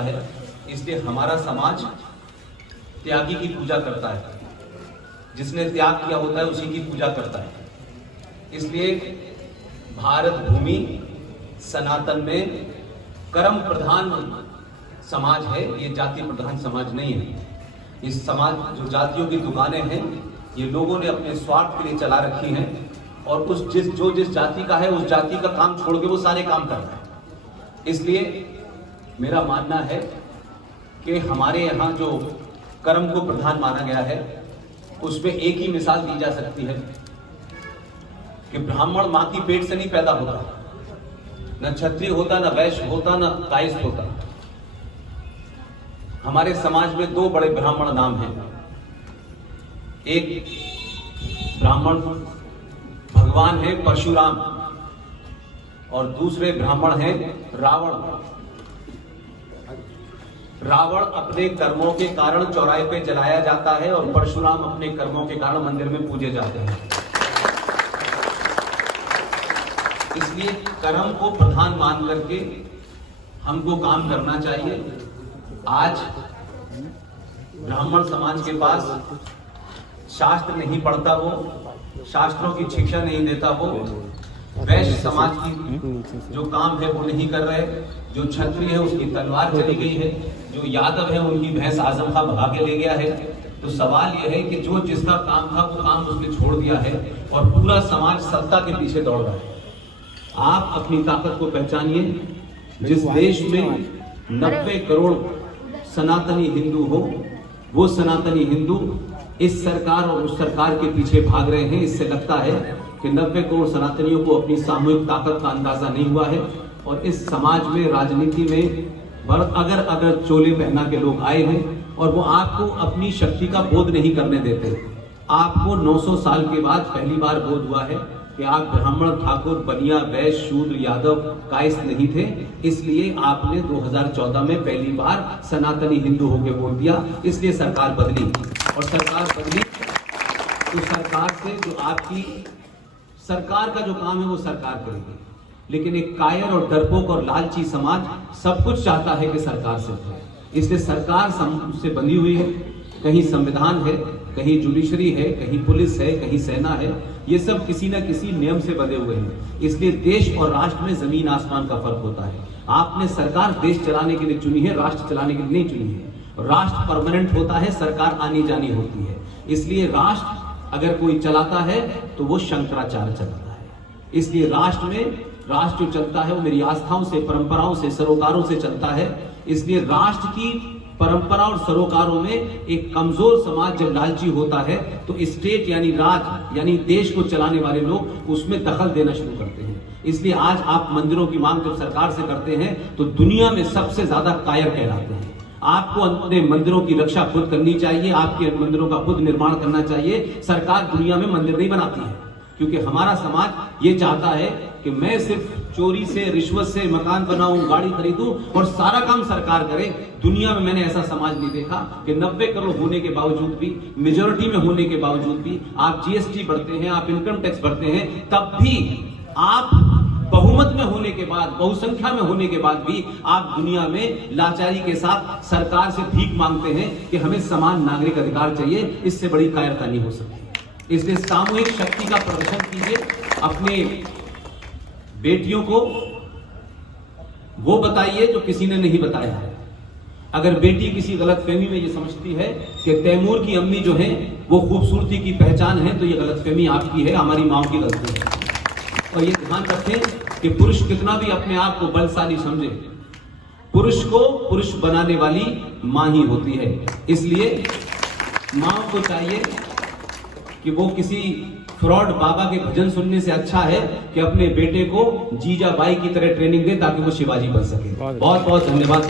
है, इसलिए हमारा समाज त्यागी की पूजा करता है। जिसने त्याग किया होता है उसी की पूजा करता है। इसलिए भारत भूमि सनातन में कर्म प्रधान समाज है, ये जाति प्रधान समाज नहीं है। इस समाज जो जातियों की दुकानें हैं ये लोगों ने अपने स्वार्थ के लिए चला रखी हैं और जिस जाति का है उस जाति का काम छोड़ के वो सारे काम कर रहा है। इसलिए मेरा मानना है कि हमारे यहाँ जो कर्म को प्रधान माना गया है उसमें एक ही मिसाल दी जा सकती है कि ब्राह्मण मां की पेट से नहीं पैदा होता, न क्षत्रिय होता, न वैश्य होता, न कायस्थ होता। हमारे समाज में दो बड़े ब्राह्मण नाम हैं। एक ब्राह्मण भगवान है परशुराम और दूसरे ब्राह्मण हैं रावण। रावण अपने कर्मों के कारण चौराहे पे जलाया जाता है और परशुराम अपने कर्मों के कारण मंदिर में पूजे जाते हैं। इसलिए कर्म को प्रधान मान करके हमको काम करना चाहिए। आज ब्राह्मण समाज के पास शास्त्र नहीं पढ़ता, वो शास्त्रों की शिक्षा नहीं देता, वो वैश्य समाज की जो काम है वो नहीं कर रहे। जो क्षत्रिय है उसकी तलवार चली गई है, जो यादव है उनकी भैंस आजम खां भगा के ले गया है। तो सवाल यह है कि जो जिसका काम था वो काम उसने छोड़ दिया है और पूरा समाज सत्ता के पीछे दौड़ रहा है। आप अपनी ताकत को पहचानिए। जिस देश में 90 करोड़ सनातनी हिंदू हो, वो सनातनी हिंदू इस सरकार और उस सरकार के पीछे भाग रहे हैं। इससे लगता है कि 90 करोड़ सनातनियों को अपनी सामूहिक ताकत का अंदाजा नहीं हुआ है और इस समाज में, राजनीति में अगर चोले पहना के लोग आए हैं और वो आपको अपनी शक्ति का बोध नहीं करने देते। आपको 900 साल के बाद पहली बार बोध हुआ है कि आप ब्राह्मण, ठाकुर, बनिया, वैश्य, शूद्र, यादव, कायस्थ नहीं थे। इसलिए आपने 2014 में पहली बार सनातनी हिंदू होकर वोट दिया। इसलिए सरकार बदली और सरकार बदली तो सरकार से जो आपकी सरकार का जो काम है वो सरकार करेगी। लेकिन एक कायर और डरपोक और लालची समाज सब कुछ चाहता है कि सरकार से हो। इसलिए सरकार उससे बंधी हुई है। कहीं संविधान है, कहीं जुडिशरी है, कहीं पुलिस है, कहीं सेना है। ये सब किसी न किसी नियम से बंधे हुए हैं। इसलिए देश और राष्ट्र में जमीन आसमान का फर्क होता है। आपने सरकार देश चलाने के लिए चुनी है, राष्ट्र चलाने के लिए नहीं चुनी है। राष्ट्र परमानेंट होता है, सरकार आनी जानी होती है। इसलिए राष्ट्र अगर कोई चलाता है तो वो शंकराचार्य चलाता है। इसलिए राष्ट्र जो चलता है वो मेरी आस्थाओं से, परंपराओं से, सरोकारों से चलता है। इसलिए राष्ट्र की परंपरा और सरोकारों में एक कमजोर समाज जब लालची होता है तो स्टेट यानी राज यानी देश को चलाने वाले लोग उसमें दखल देना शुरू करते हैं। इसलिए आज आप मंदिरों की मांग जब सरकार से करते हैं तो दुनिया में सबसे ज्यादा कायर कहलाते हैं। आपको अपने मंदिरों की रक्षा खुद करनी चाहिए, आपके मंदिरों का खुद निर्माण करना चाहिए। सरकार दुनिया में मंदिर नहीं बनाती है क्योंकि हमारा समाज ये चाहता है कि मैं सिर्फ चोरी से, रिश्वत से मकान बनाऊं, गाड़ी खरीदूं और सारा काम सरकार करे। दुनिया में मैंने ऐसा समाज नहीं देखा कि 90 करोड़ होने के बावजूद भी, मेजोरिटी में होने के बावजूद भी आप जीएसटी भरते हैं, आप इनकम टैक्स भरते हैं, तब भी आप बहुमत में होने के बाद, बहुसंख्या में होने के बाद भी आप दुनिया में लाचारी के साथ सरकार से भीख मांगते हैं कि हमें समान नागरिक अधिकार चाहिए। इससे बड़ी कायरता नहीं हो सकती। इसलिए सामूहिक शक्ति का प्रदर्शन कीजिए। अपने बेटियों को वो बताइए जो किसी ने नहीं बताया है। अगर बेटी किसी गलतफहमी में ये समझती है कि तैमूर की अम्मी जो है वो खूबसूरती की पहचान है, तो ये गलतफहमी आपकी है, हमारी माँ की गलती है। और ये ध्यान रखें कि पुरुष कितना भी अपने आप को बलशाली समझे, पुरुष को पुरुष बनाने वाली माँ ही होती है। इसलिए माँ को चाहिए कि वो किसी फ्रॉड बाबा के भजन सुनने से अच्छा है कि अपने बेटे को जीजाबाई की तरह ट्रेनिंग दे ताकि वो शिवाजी बन सके। बहुत बहुत धन्यवाद।